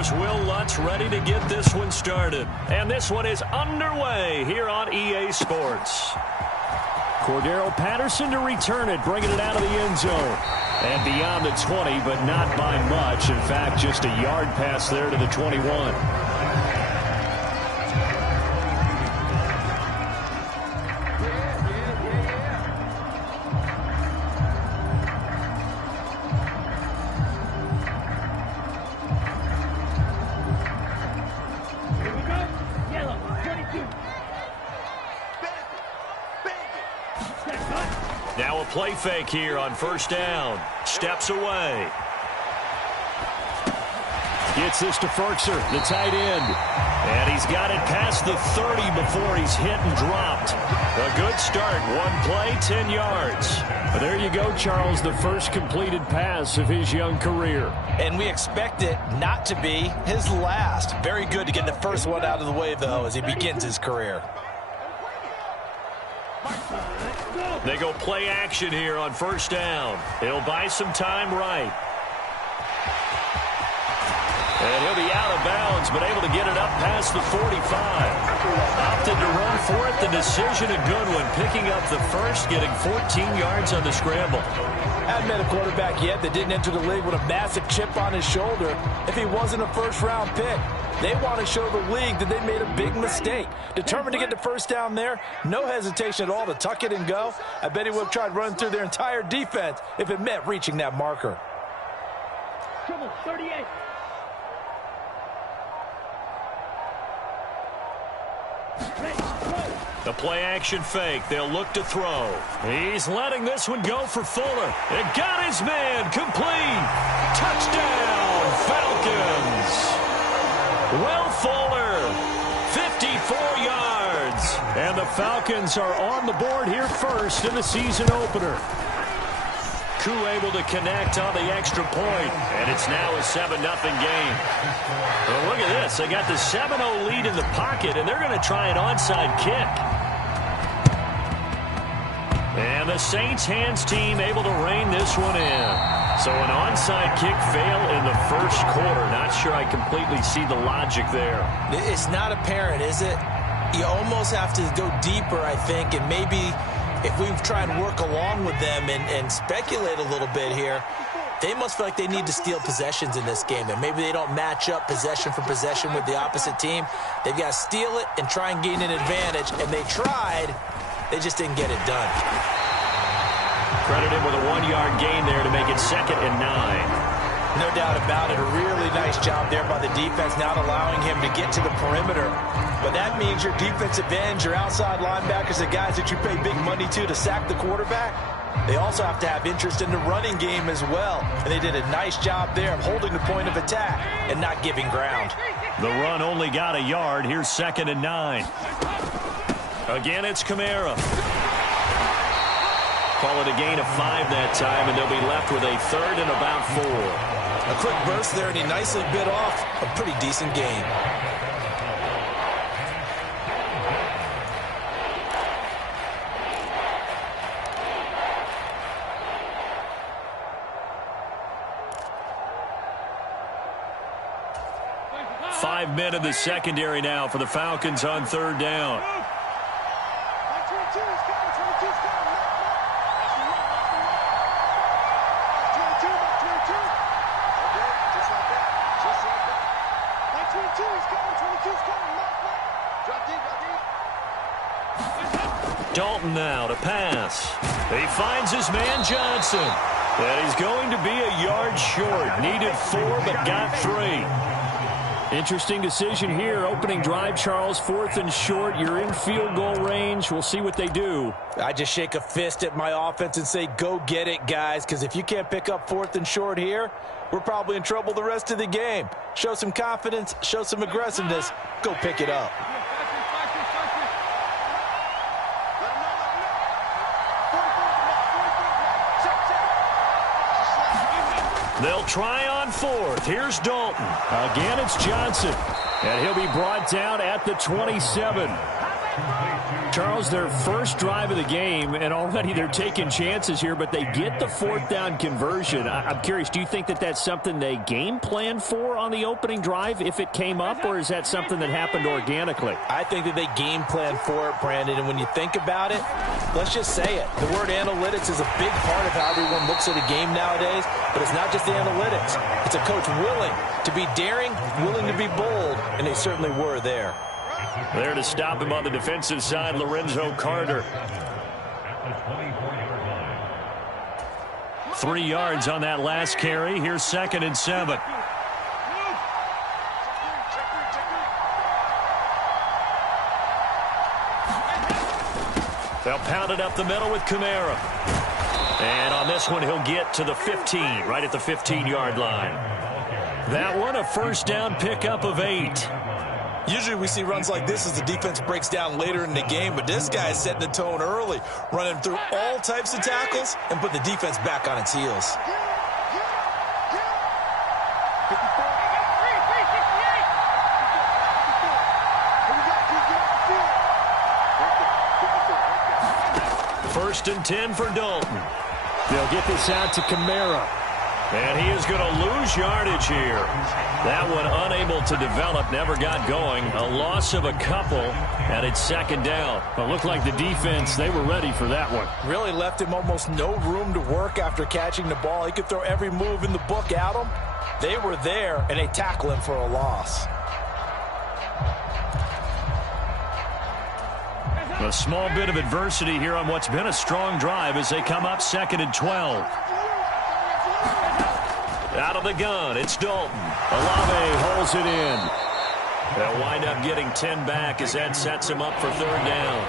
Here's Will Lutz ready to get this one started. And this one is underway here on EA Sports. Cordero Patterson to return it, bringing it out of the end zone. And beyond the 20, but not by much. In fact, just a yard pass there to the 21. Now a play fake here on first down. Steps away. Gets this to Ferkser, the tight end. And he's got it past the 30 before he's hit and dropped. A good start. One play, 10 yards. Well, there you go, Charles, the first completed pass of his young career. And we expect it not to be his last. Very good to get the first one out of the way, though, as he begins his career. They go play action here on first down. He'll buy some time right. And he'll be out of bounds, but able to get it up past the 45. Opted to run for it. The decision, a good one. Picking up the first, getting 14 yards on the scramble. Hadn't met a quarterback yet that didn't enter the league with a massive chip on his shoulder if he wasn't a first-round pick. They want to show the league that they made a big mistake. Determined to get the first down there. No hesitation at all to tuck it and go. I bet he would have tried running through their entire defense if it meant reaching that marker. Come on, 38. The play-action fake. They'll look to throw. He's letting this one go for Fuller. It got his man. Complete. Touchdown, Falcons. Will Fuller, 54 yards. And the Falcons are on the board here first in the season opener. Koo able to connect on the extra point, and it's now a 7-0 game. Well, look at this. They got the 7-0 lead in the pocket, and they're going to try an onside kick. And the Saints hands team able to rein this one in. So an onside kick fail in the first quarter. Not sure I completely see the logic there. It's not apparent, is it? You almost have to go deeper, I think, and maybe if we try and work along with them and speculate a little bit here, they must feel like they need to steal possessions in this game, and maybe they don't match up possession for possession with the opposite team. They've got to steal it and try and gain an advantage, and they tried. They just didn't get it done. Credit him with a 1-yard gain there to make it 2nd and 9. No doubt about it. A really nice job there by the defense, not allowing him to get to the perimeter. But that means your defensive ends, your outside linebackers, the guys that you pay big money to sack the quarterback, they also have to have interest in the running game as well. And they did a nice job there of holding the point of attack and not giving ground. The run only got a yard. Here's 2nd and 9. Again, it's Kamara. Call it a gain of 5 that time, and they'll be left with a 3rd and about 4. A quick burst there, and he nicely bit off a pretty decent gain. Five men in the secondary now for the Falcons on 3rd down. Dalton now to pass. He finds his man Johnson. And he's going to be a yard short. Needed 4, but got 3. Interesting decision here. Opening drive, Charles, 4th and short. You're in field goal range. We'll see what they do. I just shake a fist at my offense and say, go get it, guys, because if you can't pick up 4th and short here, we're probably in trouble the rest of the game. Show some confidence, show some aggressiveness, go pick it up. They'll try on 4th. Here's Dalton. Again, it's Johnson. And he'll be brought down at the 27. Charles, their first drive of the game, and already they're taking chances here, but they get the fourth down conversion. I'm curious, do you think that that's something they game plan for on the opening drive if it came up, or is that something that happened organically? I think that they game plan for it, Brandon, and when you think about it, let's just say it. The word analytics is a big part of how everyone looks at a game nowadays, but it's not just the analytics. It's a coach willing to be daring, willing to be bold, and they certainly were there. There to stop him on the defensive side, Lorenzo Carter. 3 yards on that last carry. Here's 2nd and 7. They'll pound it up the middle with Kamara. And on this one, he'll get to the 15, right at the 15-yard line. That one, a first down pickup of 8. Usually we see runs like this as the defense breaks down later in the game, but this guy is setting the tone early, running through all types of tackles and putting the defense back on its heels. First and 10 for Dalton. They'll get this out to Kamara. And he is going to lose yardage here. That one unable to develop, never got going. A loss of a couple, and it's 2nd down. Well, it looked like the defense, they were ready for that one. Really left him almost no room to work after catching the ball. He could throw every move in the book at him. They were there, and they tackle him for a loss. A small bit of adversity here on what's been a strong drive as they come up 2nd and 12. Out of the gun, it's Dalton. Olave holds it in. They'll wind up getting 10 back as that sets him up for 3rd down.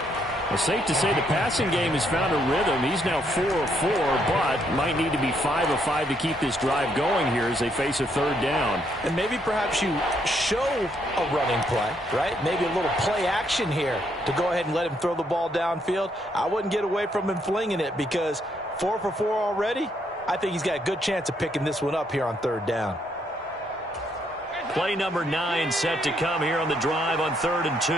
It's safe to say the passing game has found a rhythm. He's now 4 of 4, but might need to be 5 of 5 to keep this drive going here as they face a 3rd down. And maybe perhaps you show a running play, right? Maybe a little play action here to go ahead and let him throw the ball downfield. I wouldn't get away from him flinging it because 4 for 4 already. I think he's got a good chance of picking this one up here on 3rd down. Play number 9 set to come here on the drive on 3rd and 2.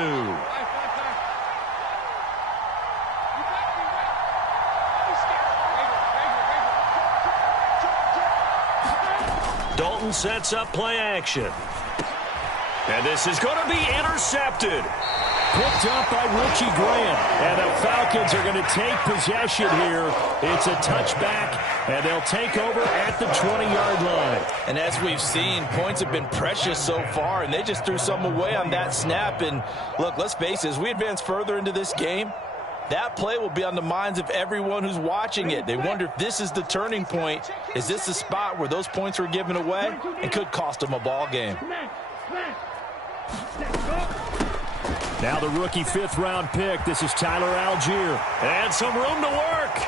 Dalton sets up play action. And this is going to be intercepted. Picked up by Richie Grant. And the Falcons are going to take possession here. It's a touchback, and they'll take over at the 20-yard line. And as we've seen, points have been precious so far, and they just threw some away on that snap. And look, let's face it, as we advance further into this game, that play will be on the minds of everyone who's watching it. They wonder if this is the turning point. Is this the spot where those points were given away and could cost them a ball game? Now the rookie 5th-round pick. This is Tyler Algier. And some room to work.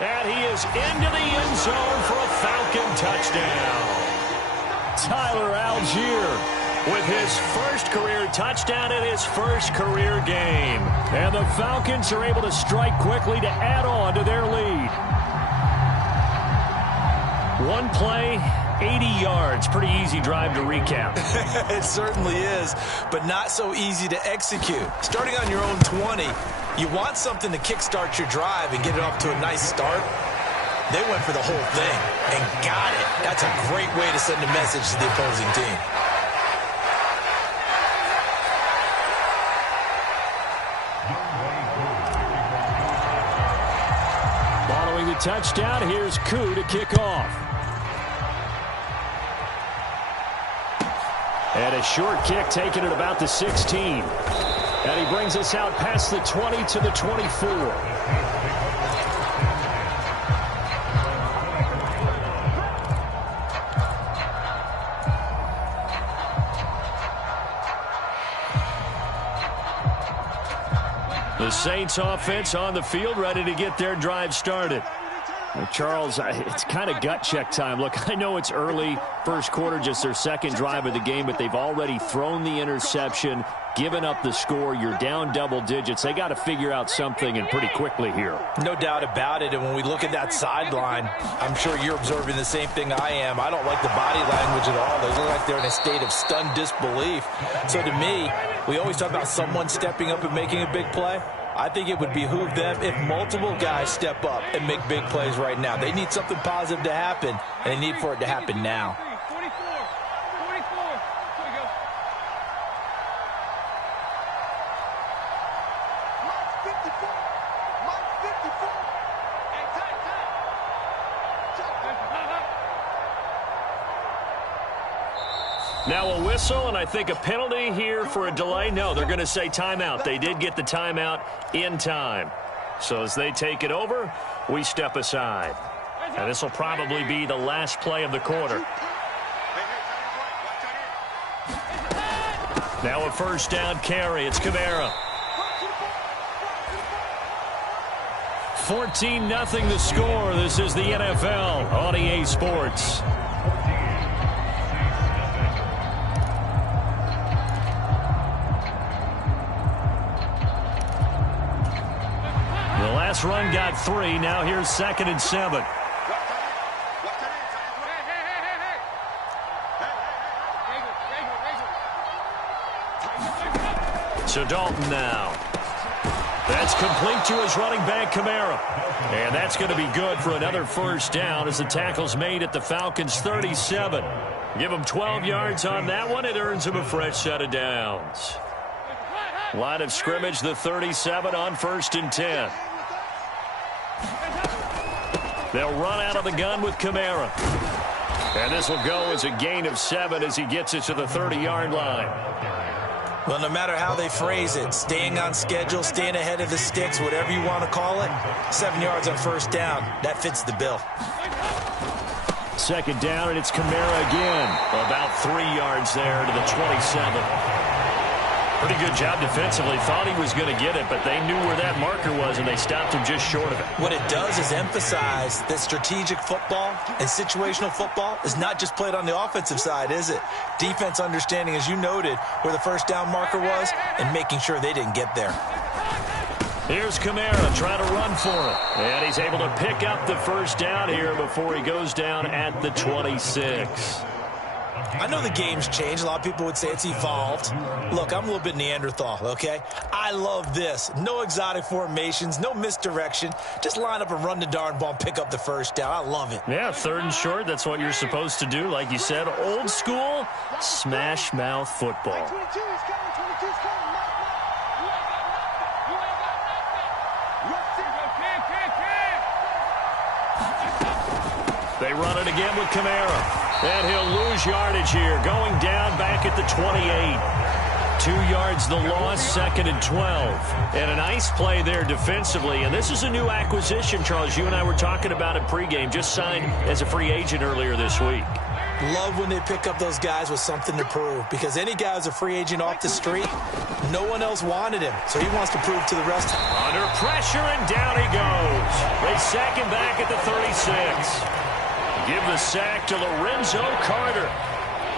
And he is into the end zone for a Falcon touchdown. Tyler Algier with his first career touchdown in his first career game. And the Falcons are able to strike quickly to add on to their lead. One play, 80 yards. Pretty easy drive to recap. It certainly is, but not so easy to execute. Starting on your own 20, you want something to kickstart your drive and get it off to a nice start. They went for the whole thing and got it. That's a great way to send a message to the opposing team. Following the touchdown, here's Koo to kick off. And a short kick taken at about the 16. And he brings us out past the 20 to the 24. The Saints offense on the field, ready to get their drive started. Charles, it's kind of gut check time. Look, I know it's early, first quarter, just their second drive of the game, but they've already thrown the interception, given up the score. You're down double digits. They got to figure out something, and pretty quickly here. No doubt about it, and when we look at that sideline, I'm sure you're observing the same thing I am. I don't like the body language at all. They look like they're in a state of stunned disbelief. So to me, we always talk about someone stepping up and making a big play. I think it would behoove them if multiple guys step up and make big plays right now. They need something positive to happen, and they need for it to happen now. Now a whistle, and I think a penalty here for a delay. No, they're going to say timeout. They did get the timeout in time. So as they take it over, we step aside. And this will probably be the last play of the quarter. Now a first down carry. It's Kamara. 14-0 the score. This is the NFL on EA Sports. Last run got 3. Now here's 2nd and 7. So Dalton now. That's complete to his running back, Kamara. And that's going to be good for another first down as the tackle's made at the Falcons' 37. Give him 12 yards on that one. It earns him a fresh set of downs. Line of scrimmage, the 37 on 1st and 10. They'll run out of the gun with Kamara. And this will go as a gain of 7 as he gets it to the 30-yard line. Well, no matter how they phrase it, staying on schedule, staying ahead of the sticks, whatever you want to call it, 7 yards on first down, that fits the bill. 2nd down, and it's Kamara again. About 3 yards there to the 27. Pretty good job defensively. Thought he was going to get it, but they knew where that marker was, and they stopped him just short of it. What it does is emphasize that strategic football and situational football is not just played on the offensive side, is it? Defense understanding, as you noted, where the first down marker was and making sure they didn't get there. Here's Kamara trying to run for it. And he's able to pick up the first down here before he goes down at the 26. I know the game's changed. A lot of people would say it's evolved. Look, I'm a little bit Neanderthal, okay? I love this. No exotic formations, no misdirection. Just line up and run the darn ball and pick up the first down. I love it. Yeah, 3rd and short. That's what you're supposed to do. Like you said, old school, smash mouth football. They run it again with Kamara. And he'll lose yardage here. Going down back at the 28. 2 yards the loss, 2nd and 12. And a nice play there defensively. And this is a new acquisition, Charles. You and I were talking about it pregame. Just signed as a free agent earlier this week. Love when they pick up those guys with something to prove. Because any guy who's a free agent off the street, no one else wanted him. So he wants to prove to the rest. Under pressure, and down he goes. They sack him back at the 36. Give the sack to Lorenzo Carter.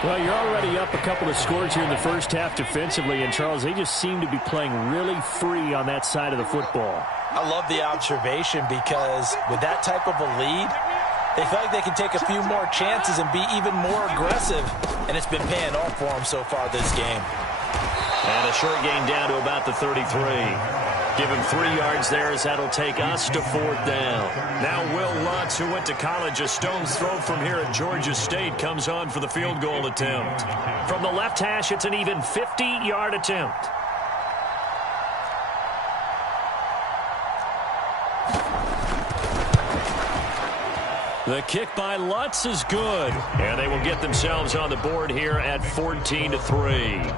Well, you're already up a couple of scores here in the first half defensively, and Charles, they just seem to be playing really free on that side of the football. I love the observation because with that type of a lead, they feel like they can take a few more chances and be even more aggressive, and it's been paying off for them so far this game. And a short gain down to about the 33. Give him 3 yards there as that'll take us to 4th down. Now Will Lutz, who went to college a stone's throw from here at Georgia State, comes on for the field goal attempt. From the left hash, it's an even 50-yard attempt. The kick by Lutz is good. And they will get themselves on the board here at 14-3.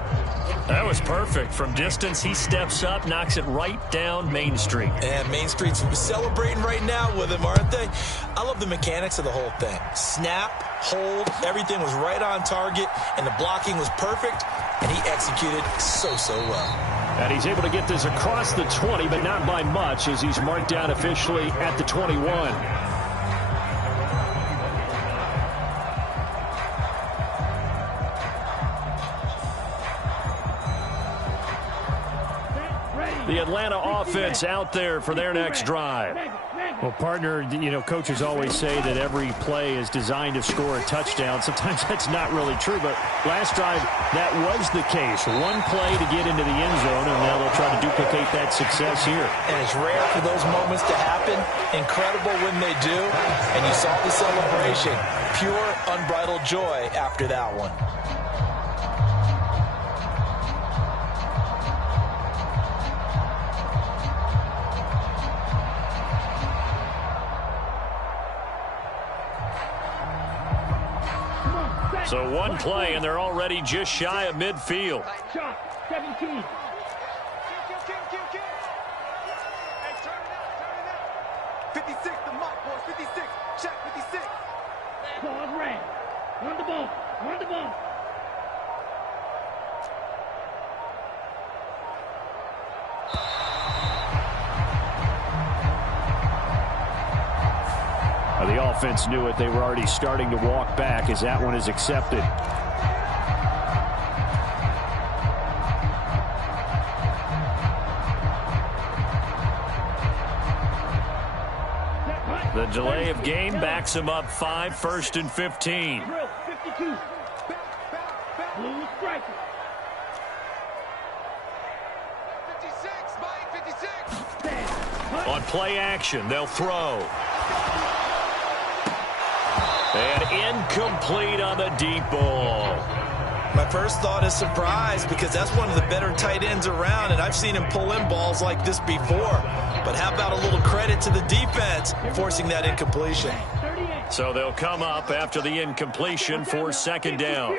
That was perfect. From distance, he steps up, knocks it right down Main Street. And Main Street's celebrating right now with him, aren't they? I love the mechanics of the whole thing. Snap, hold, everything was right on target, and the blocking was perfect, and he executed so well. And he's able to get this across the 20, but not by much, as he's marked down officially at the 21. Atlanta offense out there for their next drive. Well, partner, you know, coaches always say that every play is designed to score a touchdown. Sometimes that's not really true, but last drive, that was the case. One play to get into the end zone, and now they'll try to duplicate that success here. And it's rare for those moments to happen. Incredible when they do. And you saw the celebration. Pure, unbridled joy after that one. So one play, and they're already just shy of midfield. Shot, 17. Ball red. Run the ball. Run the ball. The offense knew it. They were already starting to walk back as that one is accepted. The delay of game backs him up 5, 1st and 15. Drill, 52. Blue striker. 56. On play action, they'll throw. And incomplete on the deep ball. My first thought is surprise because that's one of the better tight ends around, and I've seen him pull in balls like this before. But how about a little credit to the defense forcing that incompletion? So they'll come up after the incompletion for 2nd down.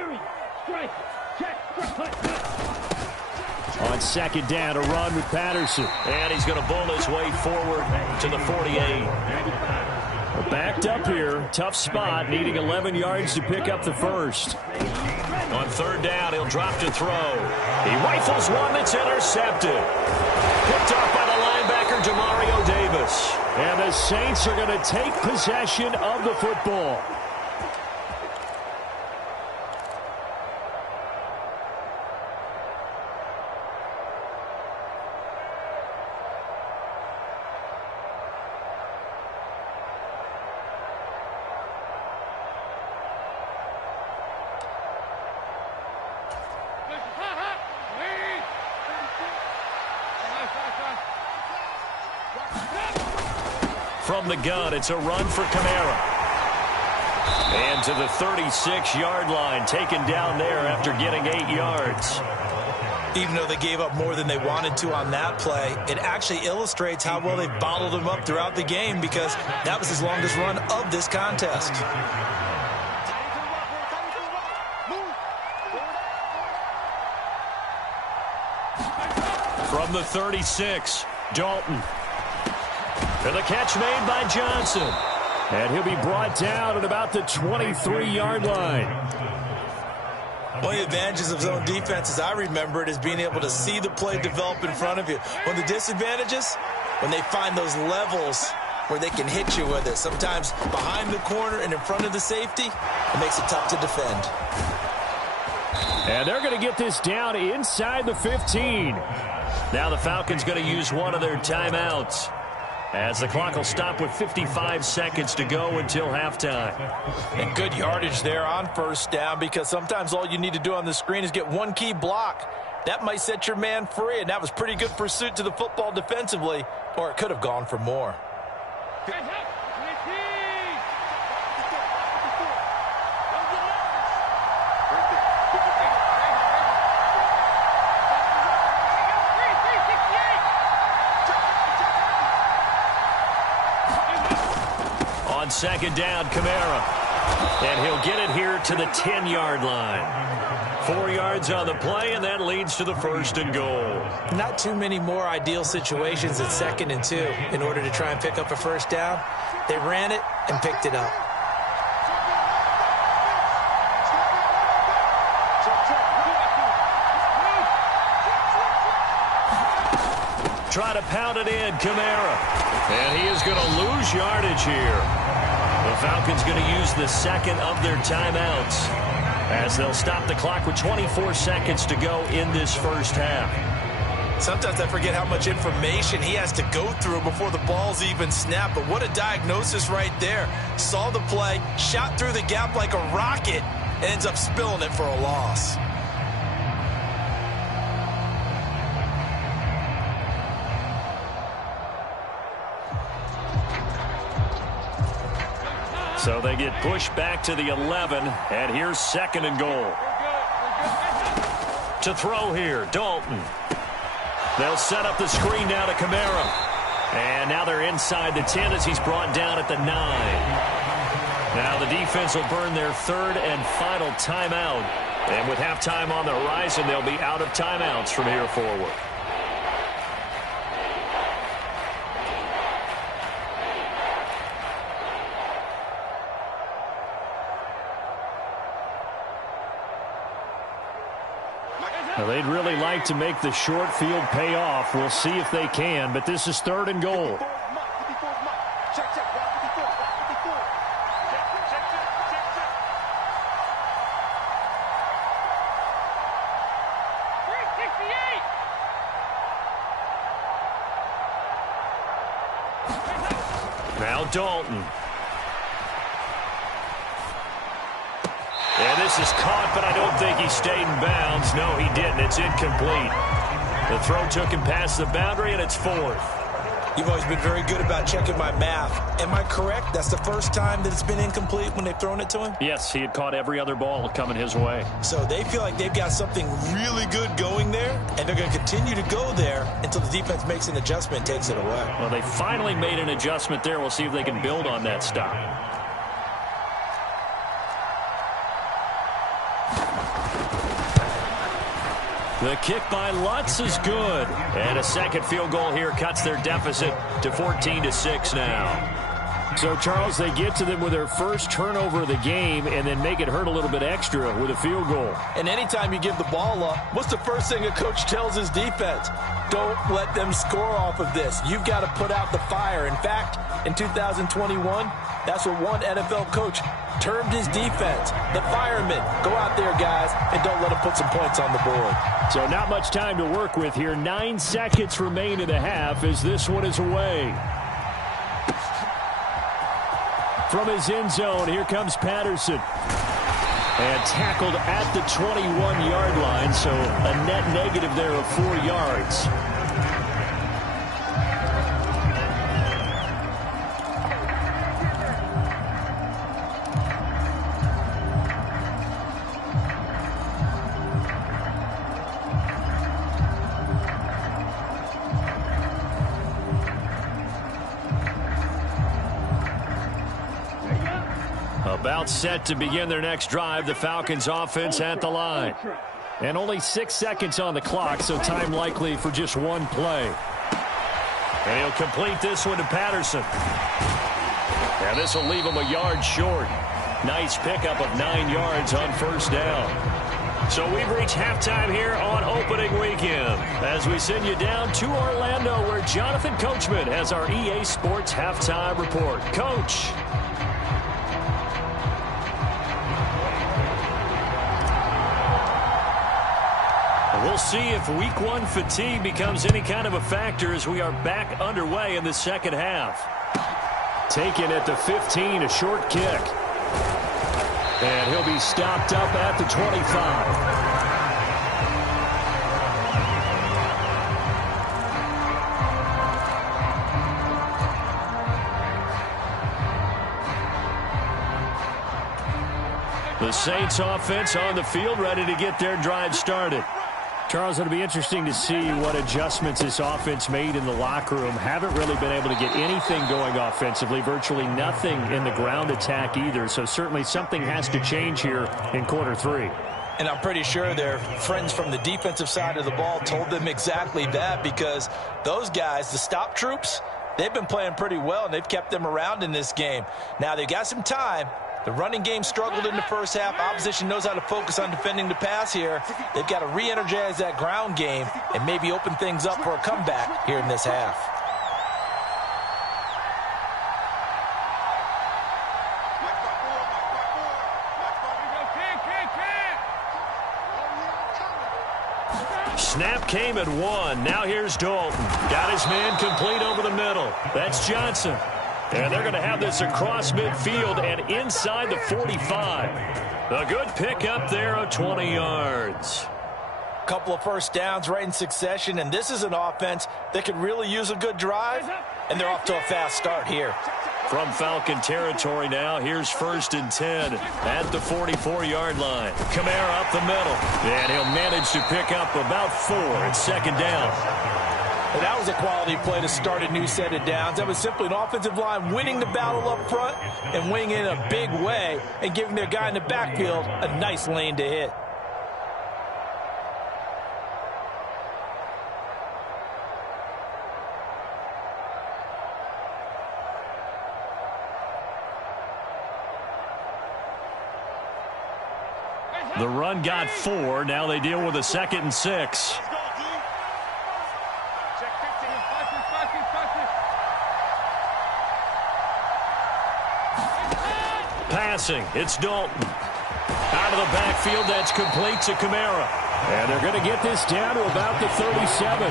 On 2nd down, a run with Patterson. And he's going to bull his way forward to the 48. Backed up here, tough spot, needing 11 yards to pick up the first. On 3rd down, he'll drop to throw. He rifles one that's intercepted. Picked off by the linebacker, Demario Davis. And the Saints are going to take possession of the football. From the gun, it's a run for Kamara. And to the 36-yard line, taken down there after getting 8 yards. Even though they gave up more than they wanted to on that play, it actually illustrates how well they've bottled him up throughout the game because that was his longest run of this contest. From the 36, Dalton. And the catch made by Johnson. And he'll be brought down at about the 23-yard line. One of the advantages of zone defense, as I remember it, is being able to see the play develop in front of you. One of the disadvantages, when they find those levels where they can hit you with it. Sometimes behind the corner and in front of the safety, it makes it tough to defend. And they're going to get this down inside the 15. Now the Falcons going to use one of their timeouts, as the clock will stop with 55 seconds to go until halftime. And good yardage there on 1st down because sometimes all you need to do on the screen is get one key block. That might set your man free, and that was pretty good pursuit to the football defensively, or it could have gone for more. On 2nd down, Kamara. And he'll get it here to the 10-yard line. 4 yards on the play, and that leads to the 1st and goal. Not too many more ideal situations at 2nd and 2 in order to try and pick up a 1st down. They ran it and picked it up. Try to pound it in, Kamara. And he is going to lose yardage here. The Falcons going to use the 2nd of their timeouts, as they'll stop the clock with 24 seconds to go in this 1st half. Sometimes I forget how much information he has to go through before the ball's even snapped. But what a diagnosis right there. Saw the play, shot through the gap like a rocket, and ends up spilling it for a loss. So they get pushed back to the 11, and here's 2nd and goal. To throw here, Dalton. They'll set up the screen now to Kamara. And now they're inside the 10 as he's brought down at the 9. Now the defense will burn their 3rd and final timeout. And with halftime on the horizon, they'll be out of timeouts from here forward. Now, they'd really like to make the short field pay off. We'll see if they can, but this is 3rd and goal. Now Dalton. And this is caught, but I don't think he stayed in bounds. No, he didn't. It's incomplete. The throw took him past the boundary, and it's 4th. You've always been very good about checking my math. Am I correct? That's the first time that it's been incomplete when they've thrown it to him? Yes, he had caught every other ball coming his way. So they feel like they've got something really good going there, and they're going to continue to go there until the defense makes an adjustment and takes it away. Well, they finally made an adjustment there. We'll see if they can build on that stop. The kick by Lutz is good. And a 2nd field goal here cuts their deficit to 14-6 now. So, Charles, they get to them with their first turnover of the game and then make it hurt a little bit extra with a field goal. And anytime you give the ball up, what's the first thing a coach tells his defense? Don't let them score off of this. You've got to put out the fire. In fact, in 2021, that's what one NFL coach termed his defense. The firemen. Go out there, guys, and don't let them put some points on the board. So not much time to work with here. 9 seconds remain in the half as this one is away. From his end zone, here comes Patterson. And tackled at the 21-yard line, so a net negative there of 4 yards. About set to begin their next drive, the Falcons offense at the line. And only 6 seconds on the clock, so time likely for just one play. And he'll complete this one to Patterson. And this will leave him a yard short. Nice pickup of 9 yards on first down. So we've reached halftime here on opening weekend as we send you down to Orlando where Jonathan Coachman has our EA Sports halftime report. Coach. We'll see if week 1 fatigue becomes any kind of a factor as we are back underway in the second half. Taken at the 15, a short kick. And he'll be stopped up at the 25. The Saints offense on the field ready to get their drive started. Charles, it'll be interesting to see what adjustments this offense made in the locker room. Haven't really been able to get anything going offensively, virtually nothing in the ground attack either. So certainly something has to change here in quarter 3. And I'm pretty sure their friends from the defensive side of the ball told them exactly that, because those guys, the stop troops, they've been playing pretty well, and they've kept them around in this game. Now, they've got some time. The running game struggled in the first half. Opposition knows how to focus on defending the pass here. They've got to re-energize that ground game and maybe open things up for a comeback here in this half. snap came at 1. Now here's Dalton. Got his man complete over the middle. That's Johnson. And they're going to have this across midfield and inside the 45. A good pickup there of 20 yards. Couple of first downs right in succession, and this is an offense that could really use a good drive, and they're off to a fast start here. From Falcon territory now, here's 1st and 10 at the 44-yard line. Kamara up the middle, and he'll manage to pick up about 4 at 2nd down. And that was a quality play to start a new set of downs. That was simply an offensive line winning the battle up front and winning in a big way and giving their guy in the backfield a nice lane to hit. The run got 4. Now they deal with a 2nd and 6. Passing, it's Dalton. Out of the backfield, that's complete to Kamara. And they're going to get this down to about the 37.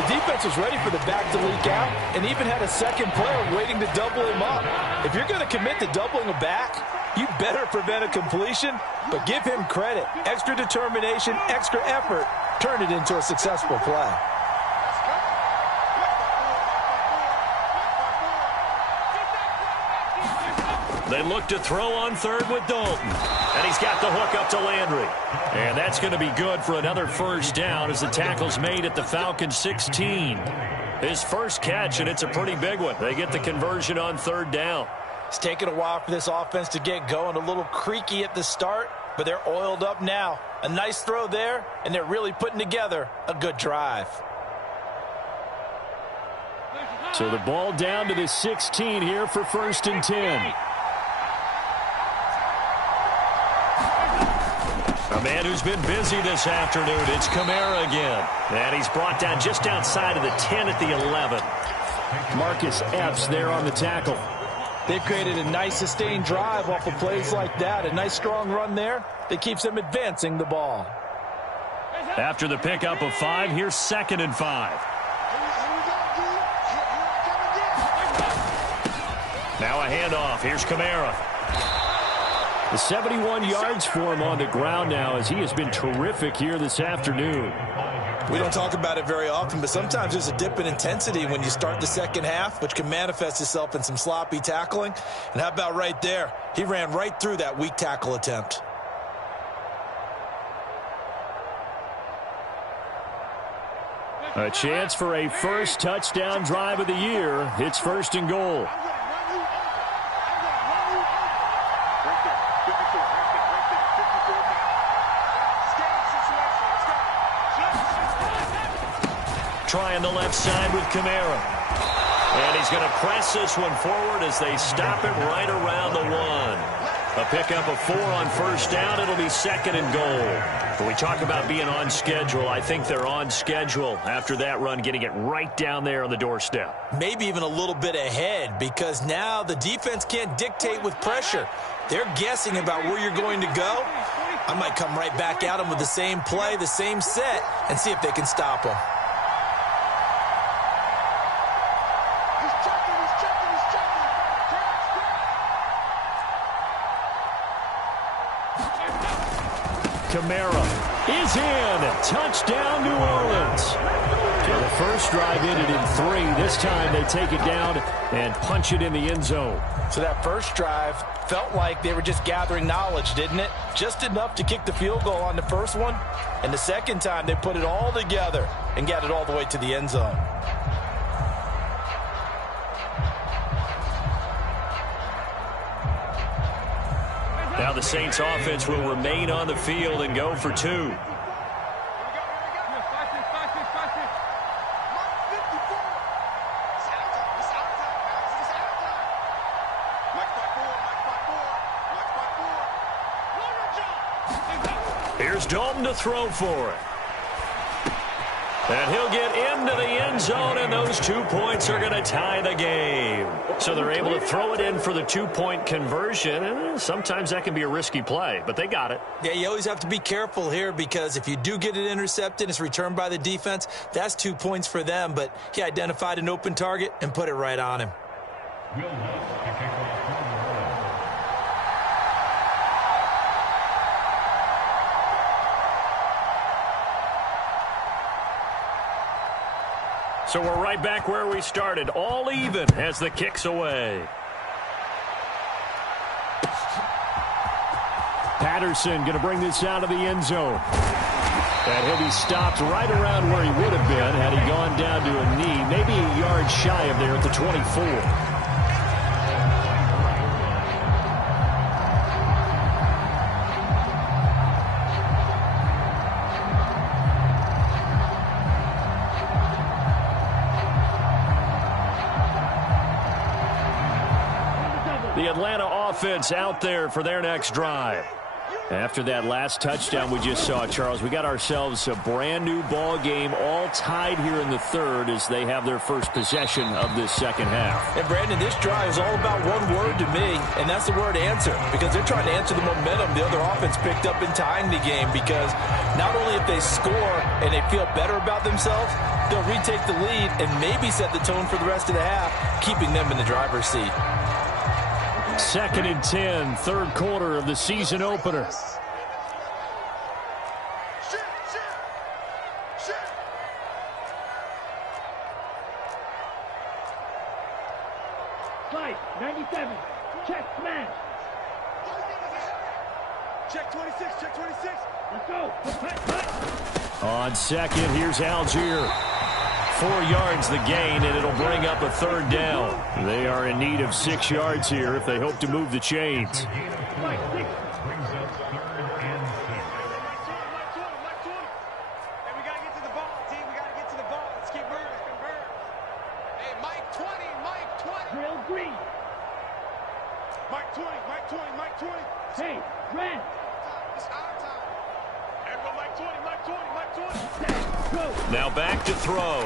The defense was ready for the back to leak out and even had a second player waiting to double him up. If you're going to commit to doubling a back, you better prevent a completion, but give him credit. Extra determination, extra effort, turn it into a successful play. They look to throw on 3rd with Dalton. And he's got the hook up to Landry. And that's going to be good for another 1st down as the tackle's made at the Falcons 16. His first catch, and it's a pretty big one. They get the conversion on 3rd down. It's taken a while for this offense to get going. A little creaky at the start, but they're oiled up now. A nice throw there, and they're really putting together a good drive. So the ball down to the 16 here for 1st and 10. A man who's been busy this afternoon, it's Kamara again. And he's brought down just outside of the 10 at the 11. Marcus Epps there on the tackle. They've created a nice sustained drive off of plays like that. A nice strong run there that keeps them advancing the ball. After the pickup of 5, here's 2nd and 5. Now a handoff. Here's Kamara. The 71 yards for him on the ground now as he has been terrific here this afternoon. We don't talk about it very often, but sometimes there's a dip in intensity when you start the second half, which can manifest itself in some sloppy tackling. And how about right there? He ran right through that weak tackle attempt. A chance for a first touchdown drive of the year. It's 1st and goal. Trying the left side with Kamara. And he's going to press this one forward as they stop him right around the 1. A pickup of 4 on 1st down. It'll be 2nd and goal. When we talk about being on schedule, I think they're on schedule after that run, getting it right down there on the doorstep. Maybe even a little bit ahead, because now the defense can't dictate with pressure. They're guessing about where you're going to go. I might come right back at them with the same play, the same set, and see if they can stop them. Kamara is in. Touchdown, New Orleans. So the first drive ended in 3. This time they take it down and punch it in the end zone. So that first drive felt like they were just gathering knowledge, didn't it? Just enough to kick the field goal on the first one. And the second time they put it all together and got it all the way to the end zone. Now the Saints offense will remain on the field and go for 2. Here's Dalton to throw for it. And he'll get into the end zone, and those 2 points are going to tie the game. So they're able to throw it in for the 2-point conversion, and sometimes that can be a risky play, but they got it. Yeah, you always have to be careful here because if you do get it intercepted, it's returned by the defense, that's 2 points for them, but he identified an open target and put it right on him. So we're right back where we started, all even as the kick's away. Patterson going to bring this out of the end zone. And he'll be stopped right around where he would have been had he gone down to a knee, maybe a yard shy of there at the 24. The Atlanta offense out there for their next drive. After that last touchdown we just saw, Charles, we got ourselves a brand new ball game, all tied here in the third as they have their first possession of this second half. And Brandon, this drive is all about one word to me, and that's the word answer, because they're trying to answer the momentum the other offense picked up in tying the game, because not only if they score and they feel better about themselves, they'll retake the lead and maybe set the tone for the rest of the half, keeping them in the driver's seat. 2nd and 10, third quarter of the season opener. Fight, 97. Check, smash. Check 26, check 26. Let's go. On second, here's Algier. 4 yards the gain, and it'll bring up a third down. They are in need of 6 yards here if they hope to move the chains. Fight, 6. Drill green. Mike 20, Mike 20, Mike 20. Hey, red. It's our time. Everyone, Mike 20, Mike 20, Mike 20. Go. Now back to throw.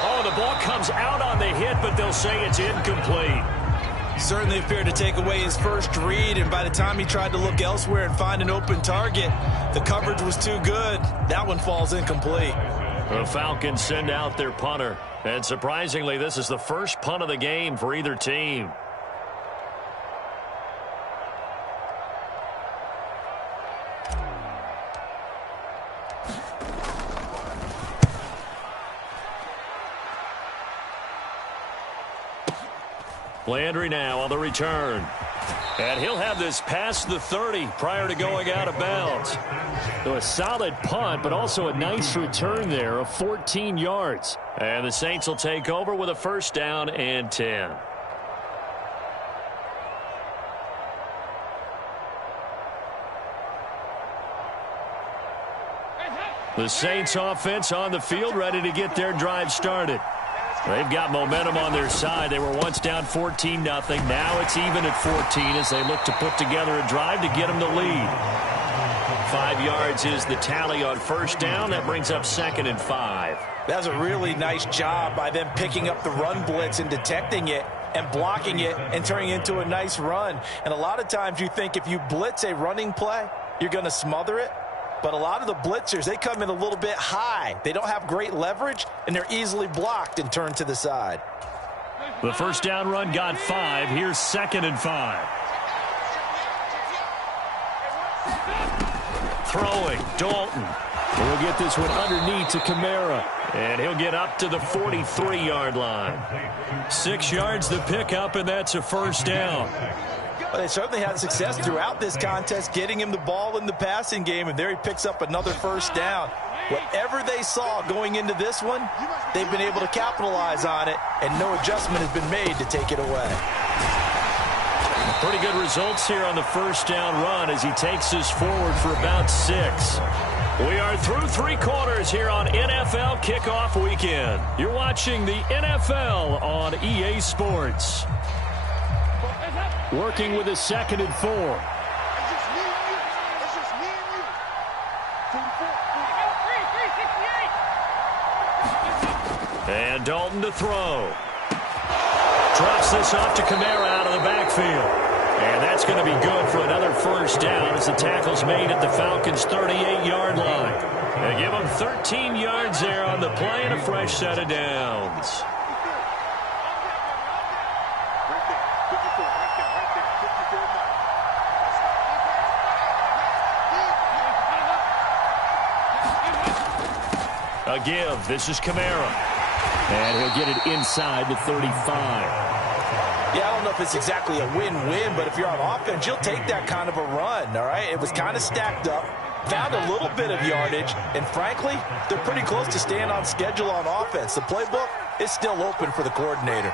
Oh, the ball comes out on the hit, but they'll say it's incomplete. Certainly appeared to take away his first read, and by the time he tried to look elsewhere and find an open target, the coverage was too good. That one falls incomplete. The Falcons send out their punter. And surprisingly, this is the first punt of the game for either team. Landry now on the return. And he'll have this past the 30 prior to going out of bounds. So a solid punt, but also a nice return there of 14 yards. And the Saints will take over with a first down and 10. The Saints offense on the field ready to get their drive started. They've got momentum on their side. They were once down 14-0. Now it's even at 14 as they look to put together a drive to get them to lead. 5 yards is the tally on first down. That brings up 2nd and 5. That's a really nice job by them picking up the run blitz and detecting it and blocking it and turning it into a nice run. And a lot of times you think if you blitz a running play, you're going to smother it. But a lot of the blitzers, they come in a little bit high. They don't have great leverage, and they're easily blocked and turned to the side. The first down run got 5. Here's 2nd and 5. Throwing, Dalton. We'll get this one underneath to Kamara. And he'll get up to the 43-yard line. 6 yards the pickup, and that's a first down. Well, they certainly had success throughout this contest getting him the ball in the passing game, and there he picks up another first down. Whatever they saw going into this one, they've been able to capitalize on it, and no adjustment has been made to take it away. Pretty good results here on the first down run as he takes us forward for about 6. We are through 3 quarters here on NFL Kickoff Weekend. You're watching the NFL on EA Sports. Working with a 2nd and 4. And Dalton to throw. Drops this off to Kamara out of the backfield. And that's going to be good for another first down as the tackle's made at the Falcons' 38-yard line. They give them 13 yards there on the play and a fresh set of downs. A give. This is Kamara. And he'll get it inside the 35. Yeah, I don't know if it's exactly a win-win, but if you're on offense, you'll take that kind of a run, all right? It was kind of stacked up, found a little bit of yardage, and frankly, they're pretty close to staying on schedule on offense. The playbook is still open for the coordinator.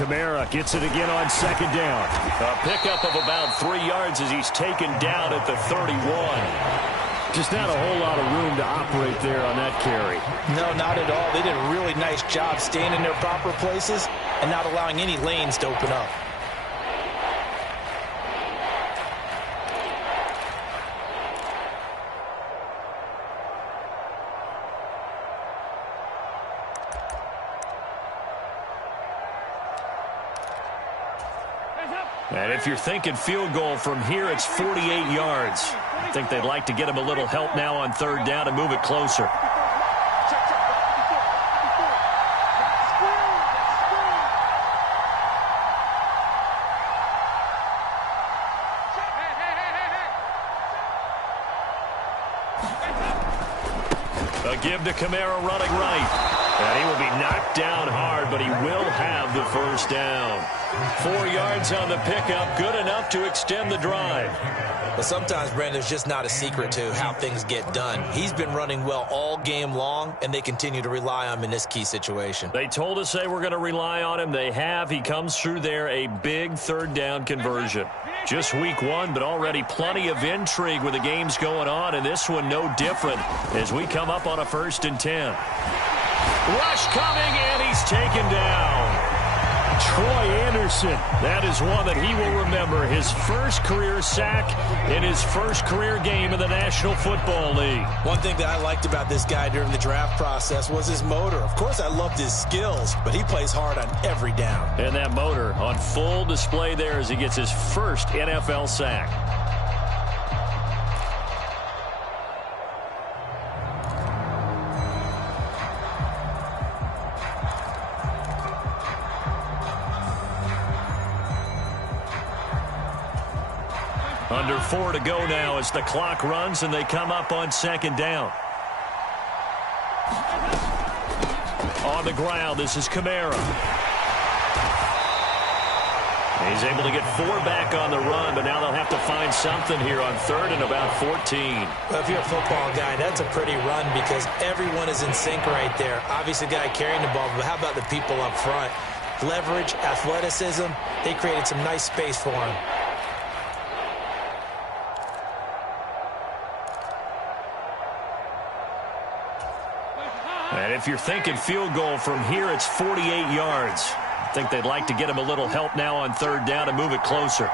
Kamara gets it again on second down. A pickup of about 3 yards as he's taken down at the 31. Just not a whole lot of room to operate there on that carry. No, not at all. They did a really nice job staying in their proper places and not allowing any lanes to open up. And if you're thinking field goal from here, it's 48 yards. I think they'd like to get him a little help now on third down and move it closer. A give to Kamara running right. And he will be knocked down hard, but he will have the first down. 4 yards on the pickup, good enough to extend the drive. But sometimes, Brandon, there's just not a secret to how things get done. He's been running well all game long, and they continue to rely on him in this key situation. They told us they were going to rely on him. They have. He comes through there, a big third down conversion. Just week one, but already plenty of intrigue with the games going on, and this one no different as we come up on a 1st and 10. Rush coming, and he's taken down. Troy Anderson, that is one that he will remember. His first career sack in his first career game in the National Football League. One thing that I liked about this guy during the draft process was his motor. Of course, I loved his skills, but he plays hard on every down. And that motor on full display there as he gets his first NFL sack. Under 4 to go now as the clock runs and they come up on 2nd down. On the ground, this is Kamara. He's able to get 4 back on the run, but now they'll have to find something here on 3rd and about 14. Well, if you're a football guy, that's a pretty run because everyone is in sync right there. Obviously, the guy carrying the ball, but how about the people up front? Leverage, athleticism, they created some nice space for him. And if you're thinking field goal from here, it's 48 yards. I think they'd like to get him a little help now on 3rd down and move it closer.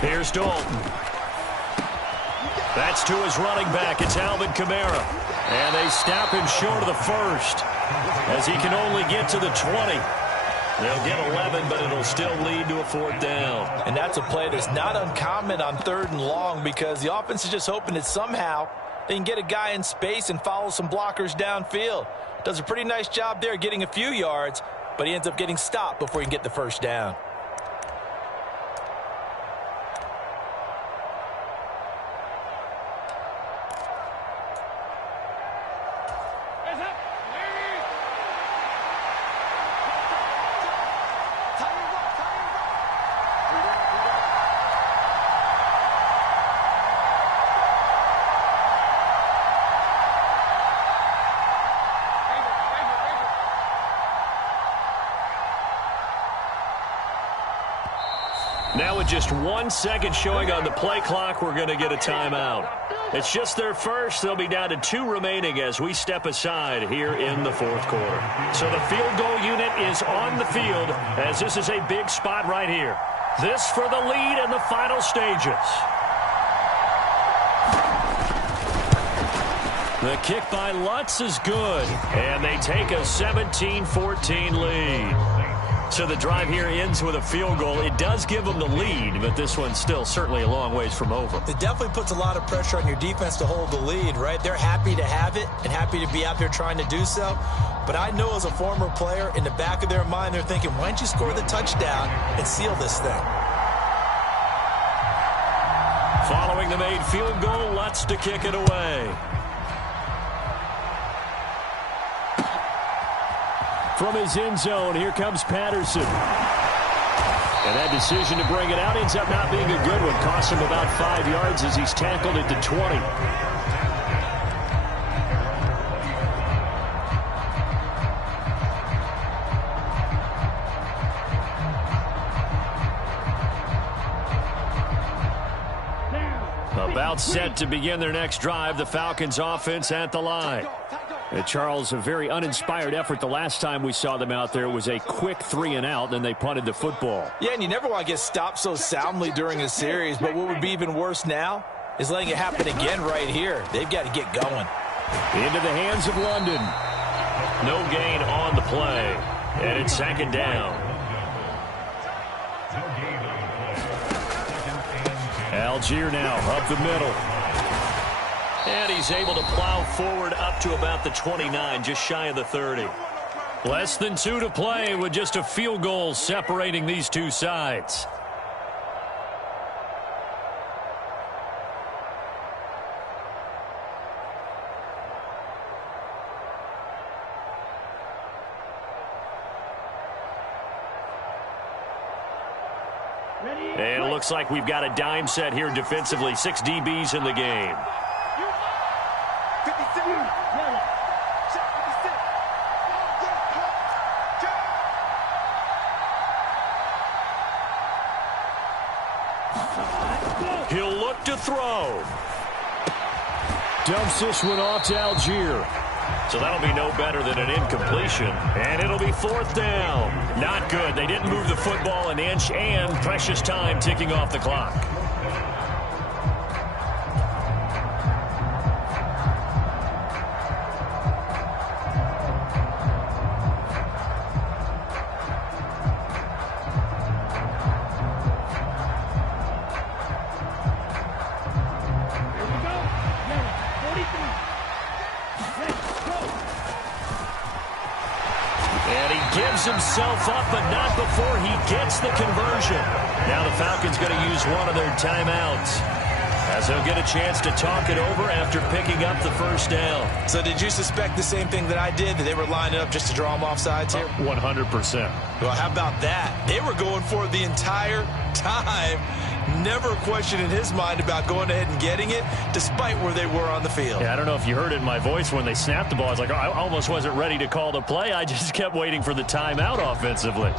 Here's Dalton. That's to his running back. It's Alvin Kamara. And they stop him short of the 1st as he can only get to the 20. They'll get 11, but it'll still lead to a 4th down. And that's a play that's not uncommon on 3rd and long because the offense is just hoping that somehow they can get a guy in space and follow some blockers downfield. Does a pretty nice job there getting a few yards, but he ends up getting stopped before he can get the 1st down. Now with just 1 second showing on the play clock, we're going to get a timeout. It's just their first. They'll be down to 2 remaining as we step aside here in the fourth quarter. So the field goal unit is on the field as this is a big spot right here. This for the lead in the final stages. The kick by Lutz is good, and they take a 17-14 lead. So the drive here ends with a field goal. It does give them the lead, but this one's still certainly a long ways from over. It definitely puts a lot of pressure on your defense to hold the lead, right? They're happy to have it and happy to be out there trying to do so. But I know as a former player, in the back of their mind, they're thinking, why don't you score the touchdown and seal this thing? Following the made field goal, Lutz to kick it away. From his end zone, here comes Patterson. And that decision to bring it out ends up not being a good one. Costs him about 5 yards as he's tackled at the 20. About set to begin their next drive, the Falcons offense at the line. Charles, a very uninspired effort the last time we saw them out there. It was a quick 3-and-out, then they punted the football. Yeah, and you never want to get stopped so soundly during a series, but what would be even worse now is letting it happen again right here. They've got to get going. Into the hands of London. No gain on the play, and it's 2nd down. Algier now up the middle. And he's able to plow forward up to about the 29, just shy of the 30. Less than 2 to play with just a field goal separating these two sides. And it looks like we've got a dime set here defensively. 6 DBs in the game. He'll look to throw. Dumps this one off to Algier. So that'll be no better than an incompletion. And it'll be 4th down. Not good. They didn't move the football an inch, and precious time ticking off the clock. Himself up, but not before he gets the conversion. Now the Falcons going to use one of their timeouts as they'll get a chance to talk it over after picking up the 1st down. So did you suspect the same thing that I did, that they were lining up just to draw them off sides here? 100%. Well, how about that? They were going for it the entire time. Never a question in his mind about going ahead and getting it, despite where they were on the field. Yeah, I don't know if you heard it in my voice when they snapped the ball. I was like, oh, I almost wasn't ready to call the play. I just kept waiting for the timeout offensively.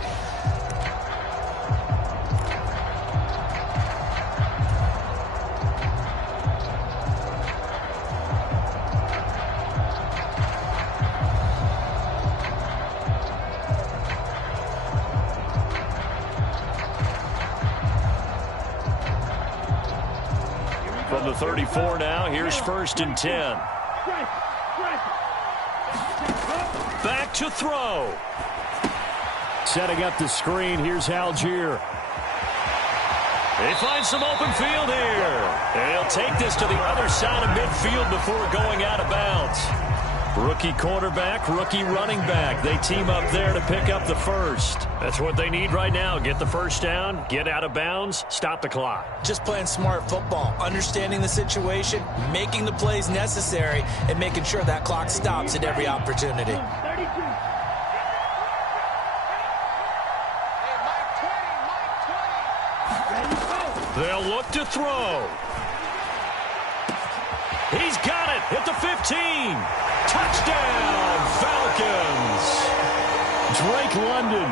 From the 34 now, here's 1st and 10. Back to throw. Setting up the screen, here's Algier. They find some open field here. And he'll take this to the other side of midfield before going out of bounds. Rookie quarterback, rookie running back. They team up there to pick up the 1st. That's what they need right now. Get the 1st down, get out of bounds, stop the clock. Just playing smart football, understanding the situation, making the plays necessary, and making sure that clock stops at every opportunity. They'll look to throw. He's got it at the 15. Touchdown, Falcons. Drake London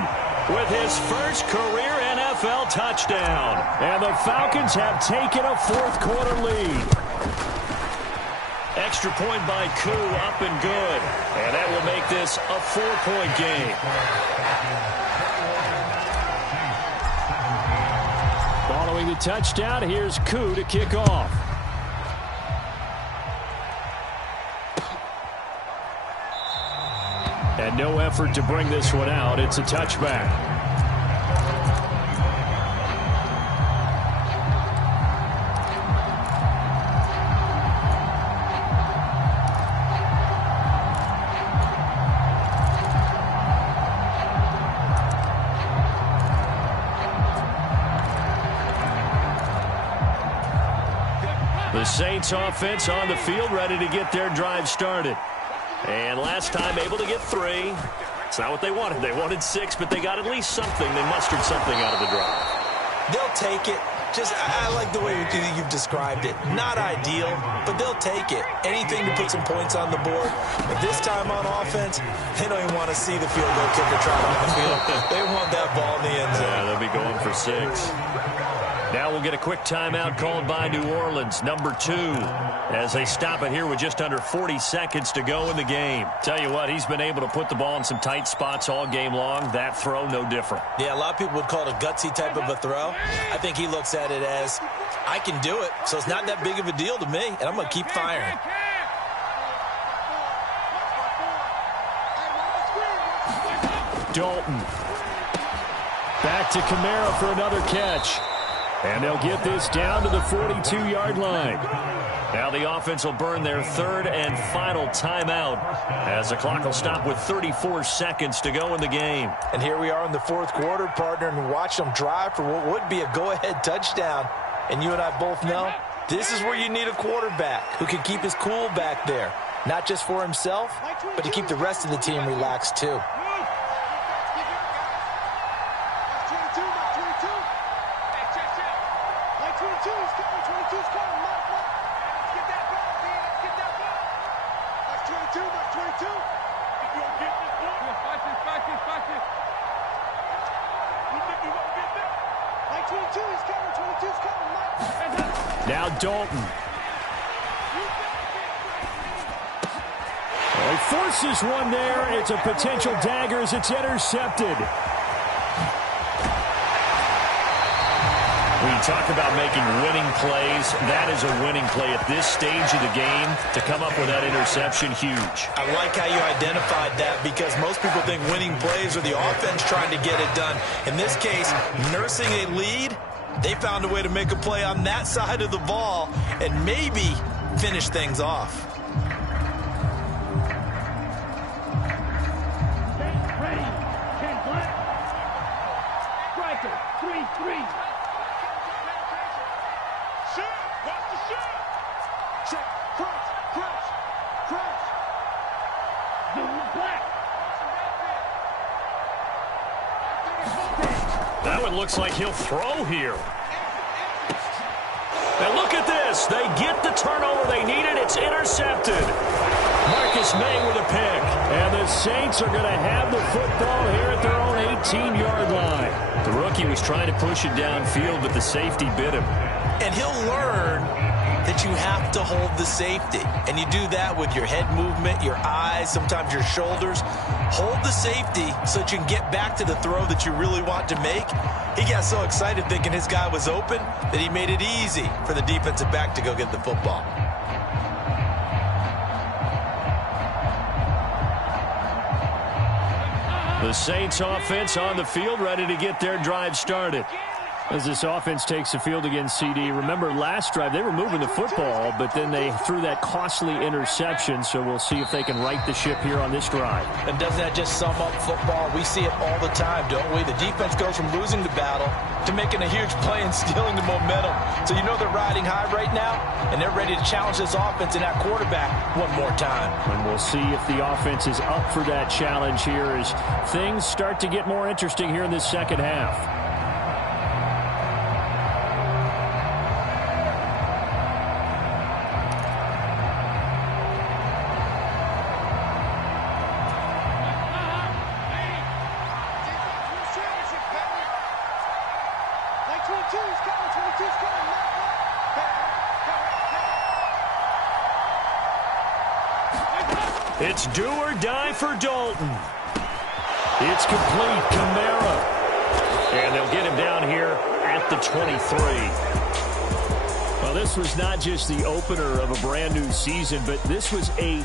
with his first career NFL touchdown. And the Falcons have taken a 4th quarter lead. extra point by Koo, up and good. And that will make this a 4-point game. Following the touchdown, here's Koo to kick off. And no effort to bring this one out. It's a touchback. The Saints offense on the field, ready to get their drive started. And last time able to get 3. It's not what they wanted. They wanted 6, but they got at least something. They mustered something out of the drive. They'll take it. I like the way you've described it. Not ideal, but they'll take it. Anything to put some points on the board. But this time on offense, they don't even want to see the field goal kicker trot on the field. They want that ball in the end zone. Yeah, they'll be going for 6. Now we'll get a quick timeout called by New Orleans, number 2, as they stop it here with just under 40 seconds to go in the game. Tell you what, he's been able to put the ball in some tight spots all game long. That throw, no different. Yeah, a lot of people would call it a gutsy type of a throw. I think he looks at it as, I can do it, so it's not that big of a deal to me, and I'm going to keep firing. Dalton. Back to Kamara for another catch. And they'll get this down to the 42-yard line. Now the offense will burn their 3rd and final timeout as the clock will stop with 34 seconds to go in the game. And here we are in the 4th quarter, partner, and watch them drive for what would be a go-ahead touchdown. And you and I both know this is where you need a quarterback who can keep his cool back there. Not just for himself, but to keep the rest of the team relaxed too. Now Dalton. Well, he forces one there. It's a potential dagger as it's intercepted. When you talk about making winning plays, that is a winning play at this stage of the game. To come up with that interception, huge. I like how you identified that because most people think winning plays are the offense trying to get it done. In this case, nursing a lead, they found a way to make a play on that side of the ball and maybe finish things off. Ready. 10 black. Striker. 3-3. Shot. Watch the shot. Check. Crouch. Zoom black. That one looks like he'll throw here. And look at this. They get the turnover they needed. It's intercepted. Marcus May with a pick. And the Saints are going to have the football here at their own 18-yard line. The rookie was trying to push it downfield, but the safety bit him. And he'll learn that you have to hold the safety. And you do that with your head movement, your eyes, sometimes your shoulders. Hold the safety so that you can get back to the throw that you really want to make. He got so excited thinking his guy was open that he made it easy for the defensive back to go get the football. The Saints offense on the field, ready to get their drive started. As this offense takes the field against CD, remember last drive they were moving the football, but then they threw that costly interception, so we'll see if they can right the ship here on this drive. And doesn't that just sum up football? We see it all the time, don't we? The defense goes from losing the battle to making a huge play and stealing the momentum. So you know they're riding high right now, and they're ready to challenge this offense and that quarterback one more time. And we'll see if the offense is up for that challenge here as things start to get more interesting here in this second half. It's do or die for Dalton. It's complete. Kamara. And they'll get him down here at the 23. Well, this was not just the opener of a brand new season, but this was a